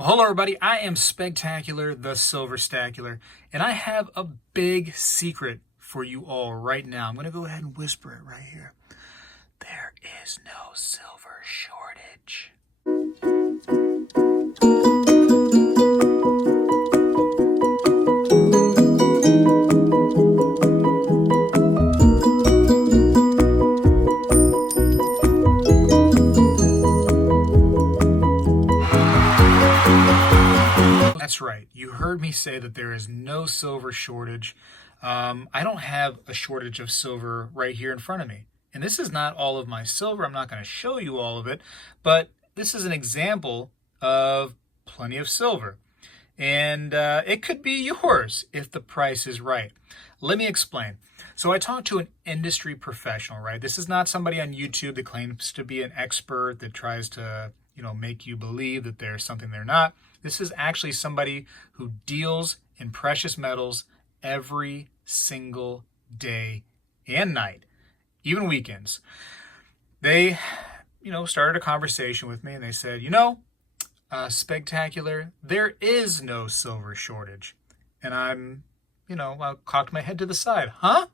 Well, hello everybody, I am Spegtacular, the Silverstacular, and I have a big secret for you all right now. I'm going to go ahead and whisper it right here. There is no silver shortage. That's right. You heard me say that there is no silver shortage. I don't have a shortage of silver right here in front of me. And this is not all of my silver. I'm not going to show you all of it, but this is an example of plenty of silver. And it could be yours if the price is right. Let me explain. So I talked to an industry professional, right? This is not somebody on YouTube that claims to be an expert that tries to, make you believe that they're something they're not. This is actually somebody who deals in precious metals every single day and night, even weekends. They, started a conversation with me and they said, Spegtacular, there is no silver shortage. And I cocked my head to the side. Huh?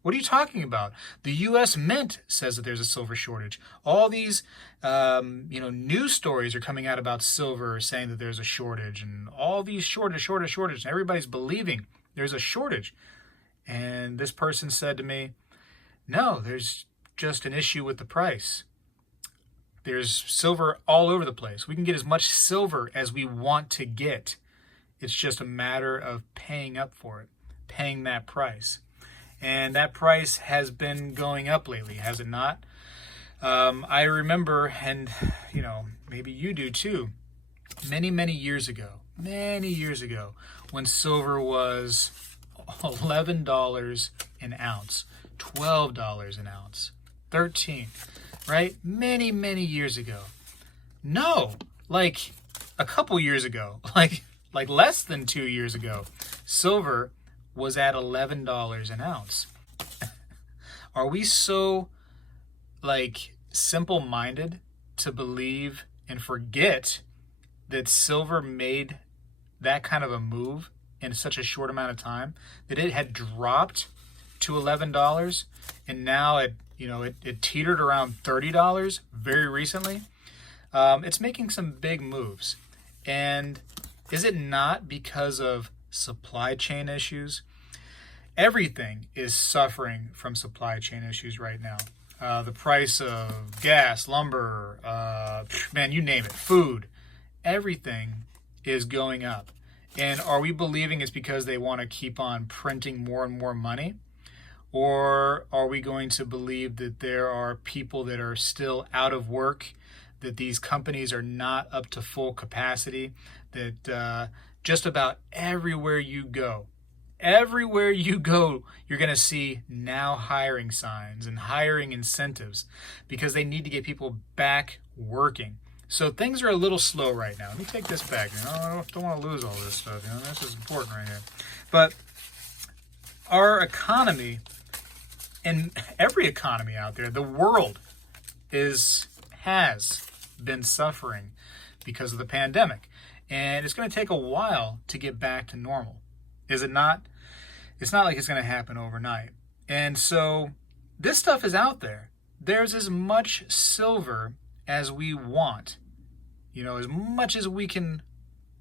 What are you talking about? The U.S. Mint says that there's a silver shortage. All these, news stories are coming out about silver saying that there's a shortage, and all these shortage. And everybody's believing there's a shortage. And this person said to me, no, there's just an issue with the price. There's silver all over the place. We can get as much silver as we want to get. It's just a matter of paying up for it, paying that price. And that price has been going up lately, has it not? I remember, and maybe you do too, many years ago, when silver was $11 an ounce, $12 an ounce, $13, right? Many years ago. No, like a couple years ago, like less than 2 years ago, silver was at $11 an ounce. Are we so simple-minded to believe and forget that silver made that kind of a move in such a short amount of time, that it had dropped to $11 and now it teetered around $30 very recently? It's making some big moves. And is it not because of supply chain issues? Everything is suffering from supply chain issues right now. The price of gas, lumber, you name it, food, everything is going up. And are we believing it's because they want to keep on printing more and more money? Or are we going to believe that there are people that are still out of work, that these companies are not up to full capacity, that just about everywhere you go, you're going to see now hiring signs and hiring incentives because they need to get people back working. So things are a little slow right now. Let me take this back. I don't want to lose all this stuff. This is important right here. But our economy, and every economy out there, the world has been suffering because of the pandemic. And it's going to take a while to get back to normal. Is it not? It's not like it's going to happen overnight. And so this stuff is out there. There's as much silver as we want, as much as we can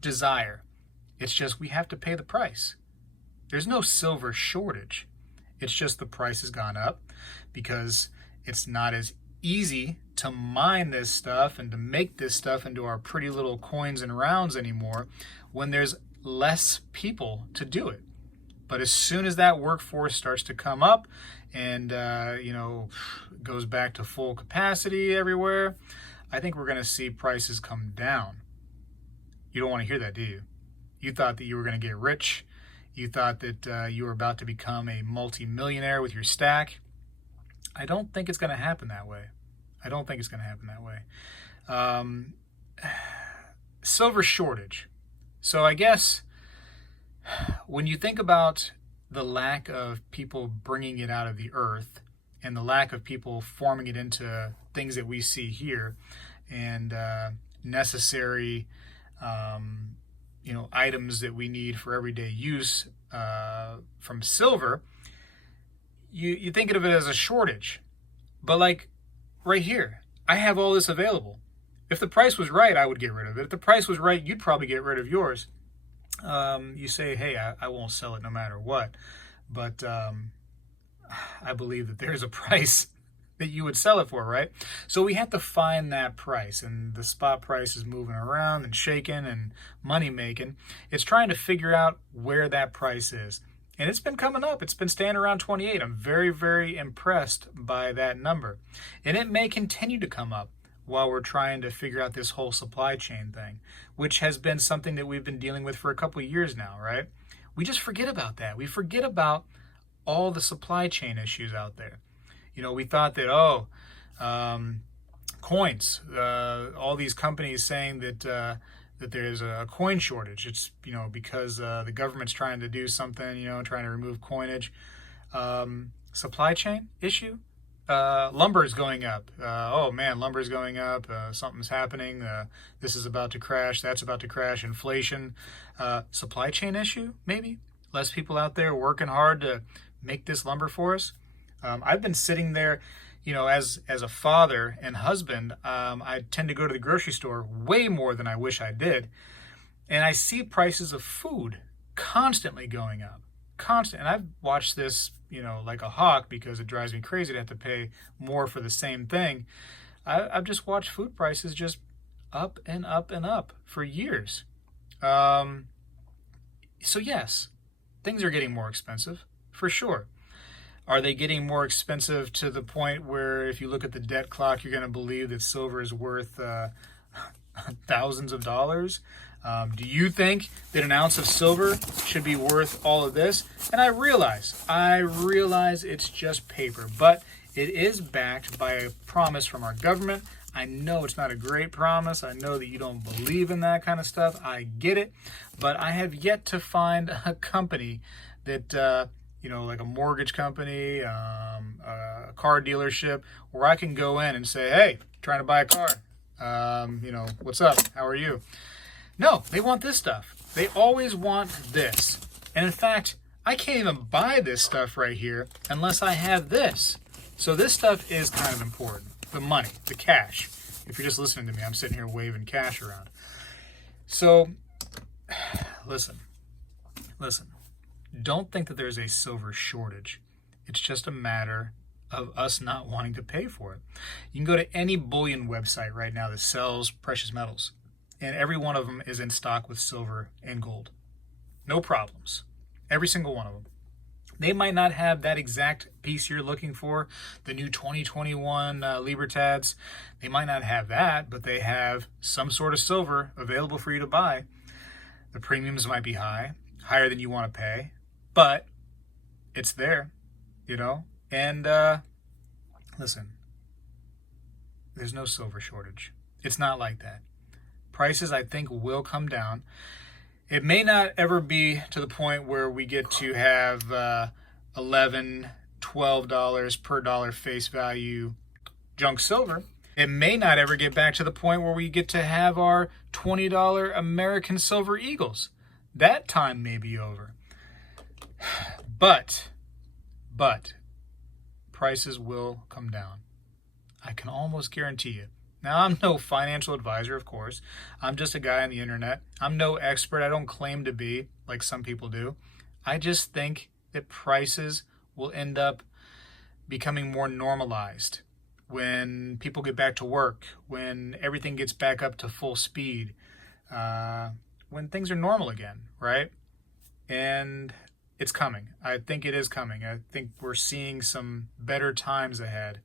desire. It's just we have to pay the price. There's no silver shortage. It's just the price has gone up because it's not as easy to mine this stuff and to make this stuff into our pretty little coins and rounds anymore when there's less people to do it. But as soon as that workforce starts to come up and, goes back to full capacity everywhere, I think we're going to see prices come down. You don't want to hear that, do you? You thought that you were going to get rich. You thought that you were about to become a multi-millionaire with your stack. I don't think it's going to happen that way. Silver shortage. So I guess when you think about the lack of people bringing it out of the earth and the lack of people forming it into things that we see here and necessary items that we need for everyday use from silver, you think of it as a shortage. But like right here, I have all this available. If the price was right, I would get rid of it. If the price was right, you'd probably get rid of yours. You say, hey, I won't sell it no matter what. But I believe that there's a price that you would sell it for, right? So we have to find that price, and the spot price is moving around and shaking and money making. It's trying to figure out where that price is. And it's been coming up. It's been staying around 28. I'm very, very impressed by that number. And it may continue to come up while we're trying to figure out this whole supply chain thing, which has been something that we've been dealing with for a couple of years now, right? We just forget about that. We forget about all the supply chain issues out there. We thought that, coins, all these companies saying that there's a coin shortage. It's, because the government's trying to do something, trying to remove coinage. Supply chain issue. Lumber is going up. Lumber is going up. Something's happening. This is about to crash. That's about to crash. Inflation. Supply chain issue, maybe. Less people out there working hard to make this lumber for us. I've been sitting there, as a father and husband, I tend to go to the grocery store way more than I wish I did. And I see prices of food constantly going up. And I've watched this, like a hawk, because it drives me crazy to have to pay more for the same thing. I've just watched food prices just up and up and up for years. So yes, things are getting more expensive, for sure. Are they getting more expensive to the point where if you look at the debt clock, you're going to believe that silver is worth thousands of dollars? Do you think that an ounce of silver should be worth all of this? And I realize it's just paper, but it is backed by a promise from our government. I know it's not a great promise. I know that you don't believe in that kind of stuff. I get it. But I have yet to find a company that, like a mortgage company, a car dealership, where I can go in and say, hey, trying to buy a car. What's up? How are you? No, they want this stuff. They always want this. And in fact, I can't even buy this stuff right here unless I have this. So this stuff is kind of important. The money, the cash. If you're just listening to me, I'm sitting here waving cash around. So, listen. Don't think that there's a silver shortage. It's just a matter of us not wanting to pay for it. You can go to any bullion website right now that sells precious metals, and every one of them is in stock with silver and gold. No problems. Every single one of them. They might not have that exact piece you're looking for, the new 2021 Libertads. They might not have that, but they have some sort of silver available for you to buy. The premiums might be higher than you want to pay, but it's there, And listen, there's no silver shortage. It's not like that. Prices, I think, will come down. It may not ever be to the point where we get to have $11, $12 per dollar face value junk silver. It may not ever get back to the point where we get to have our $20 American silver eagles. That time may be over. But prices will come down. I can almost guarantee you. Now, I'm no financial advisor, of course. I'm just a guy on the internet. I'm no expert. I don't claim to be, like some people do. I just think that prices will end up becoming more normalized when people get back to work, when everything gets back up to full speed, when things are normal again, right? And it's coming. I think it is coming. I think we're seeing some better times ahead.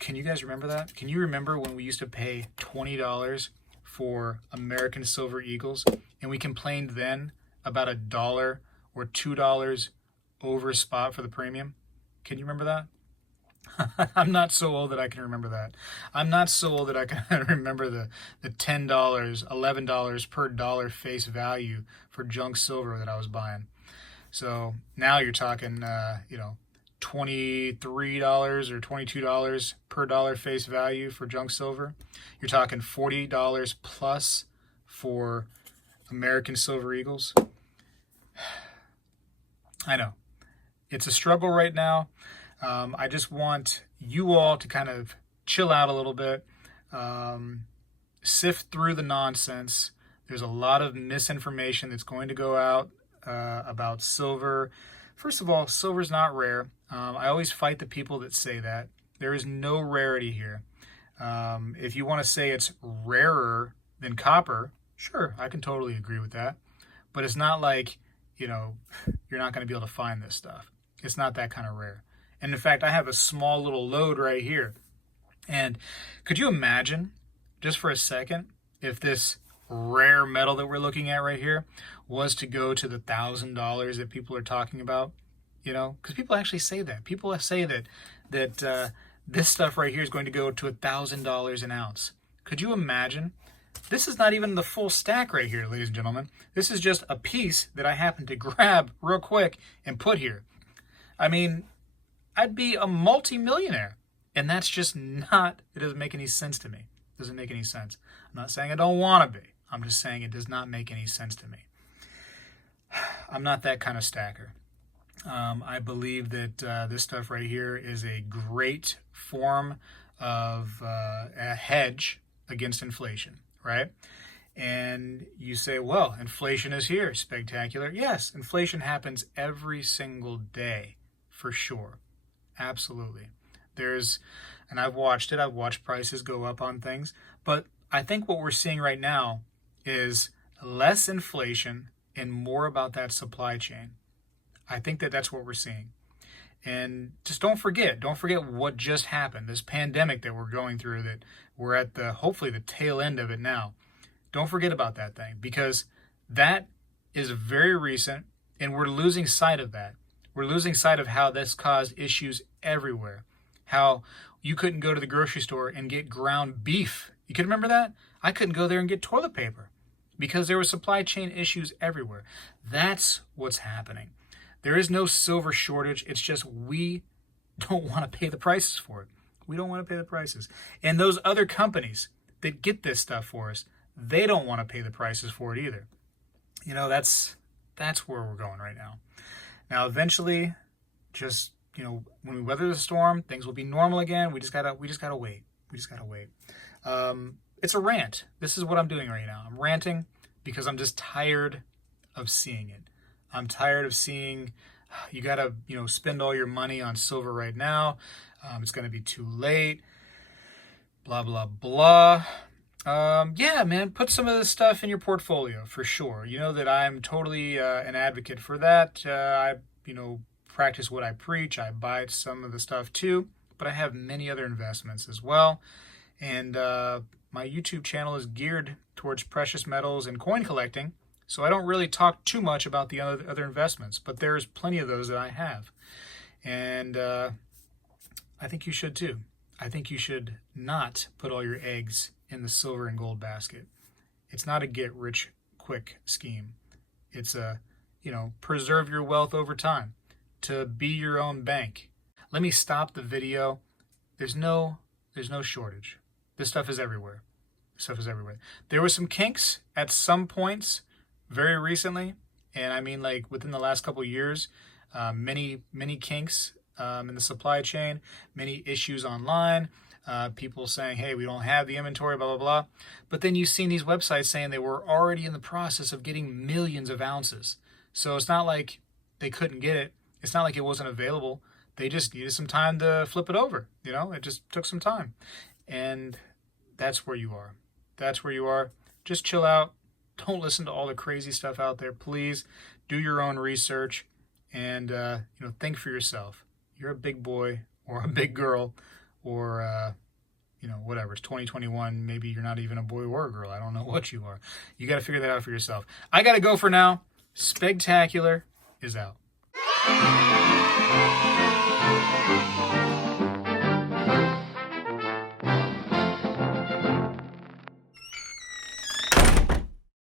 Can you guys remember that? Can you remember when we used to pay $20 for American silver eagles, and we complained then about $1 or $2 over spot for the premium? Can you remember that? I'm not so old that I can remember that. I'm not so old that I can remember the $10, $11 per dollar face value for junk silver that I was buying. So now you're talking, $23 or $22 per dollar face value for junk silver. You're talking $40 plus for American Silver Eagles. I know. It's a struggle right now. I just want you all to kind of chill out a little bit, sift through the nonsense. There's a lot of misinformation that's going to go out about silver. First of all, silver's not rare. I always fight the people that say that. There is no rarity here. If you want to say it's rarer than copper, sure, I can totally agree with that. But it's not like, you're not going to be able to find this stuff. It's not that kind of rare. And in fact, I have a small little load right here. And could you imagine, just for a second, if this rare metal that we're looking at right here was to go to the $1,000 that people are talking about? Because people actually say that. People say that this stuff right here is going to go to $1,000 an ounce. Could you imagine? This is not even the full stack right here, ladies and gentlemen. This is just a piece that I happened to grab real quick and put here. I mean, I'd be a multi-millionaire. And that's just not, it doesn't make any sense to me. It doesn't make any sense. I'm not saying I don't want to be. I'm just saying it does not make any sense to me. I'm not that kind of stacker. I believe that this stuff right here is a great form of a hedge against inflation, right? And you say, well, inflation is here, Spegtacular. Yes, inflation happens every single day, for sure. Absolutely. And I've watched it. I've watched prices go up on things. But I think what we're seeing right now is less inflation and more about that supply chain. I think that that's what we're seeing. And just don't forget what just happened, this pandemic that we're going through, that we're at hopefully the tail end of it now. Don't forget about that thing, because that is very recent and we're losing sight of that. We're losing sight of how this caused issues everywhere. How you couldn't go to the grocery store and get ground beef. You can remember that? I couldn't go there and get toilet paper because there were supply chain issues everywhere. That's what's happening. There is no silver shortage. It's just we don't want to pay the prices for it. We don't want to pay the prices. And those other companies that get this stuff for us, they don't want to pay the prices for it either. That's where we're going right now. Now, eventually, just, when we weather the storm, things will be normal again. We just gotta wait. We just gotta wait. It's a rant. This is what I'm doing right now. I'm ranting because I'm just tired of seeing it. I'm tired of seeing you gotta, spend all your money on silver right now. It's gonna be too late. Blah blah blah. Yeah, man, put some of this stuff in your portfolio for sure. You know that I'm totally an advocate for that. I practice what I preach. I buy some of the stuff too, but I have many other investments as well. And my YouTube channel is geared towards precious metals and coin collecting, so I don't really talk too much about the other investments, but there's plenty of those that I have. And I think you should too. I think you should not put all your eggs in the silver and gold basket. It's not a get-rich-quick scheme. It's a, preserve your wealth over time, to be your own bank. Let me stop the video. There's no shortage. This stuff is everywhere. There were some kinks at some points very recently, and I mean like within the last couple of years, many kinks in the supply chain, many issues online, people saying, hey, we don't have the inventory, blah, blah, blah. But then you've seen these websites saying they were already in the process of getting millions of ounces. So it's not like they couldn't get it. It's not like it wasn't available. They just needed some time to flip it over. It just took some time. And that's where you are. That's where you are. Just chill out. Don't listen to all the crazy stuff out there. Please do your own research and, think for yourself. You're a big boy or a big girl or, whatever. It's 2021. Maybe you're not even a boy or a girl. I don't know what you are. You got to figure that out for yourself. I got to go for now. Spegtacular is out.